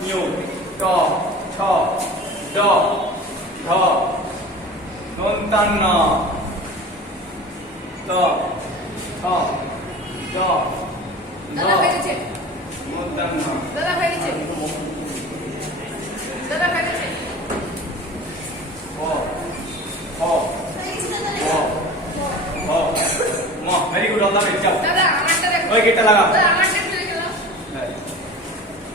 New ট ছ ড ঢ নন্তান্ন ত ছ ড দাদা হয়ে নন্তান্ন দাদা হয়ে গেছে। দাদা হয়ে ম ভেরি গুড অল দ্য যাও দাদা আমারটা দেখো। ওই গেটটা লাগাও দাদা আমারটা একটু দেখে দাও হ্যাঁ।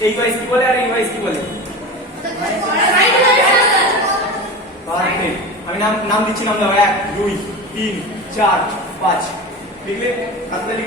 এই ভাইস কি বলে আর এই ভাইস কি বলে? আমি নাম নাম দিচ্ছি নাম দাও এক, দুই, তিন, চার, পাঁচ। লিখলে হাতে লিখলে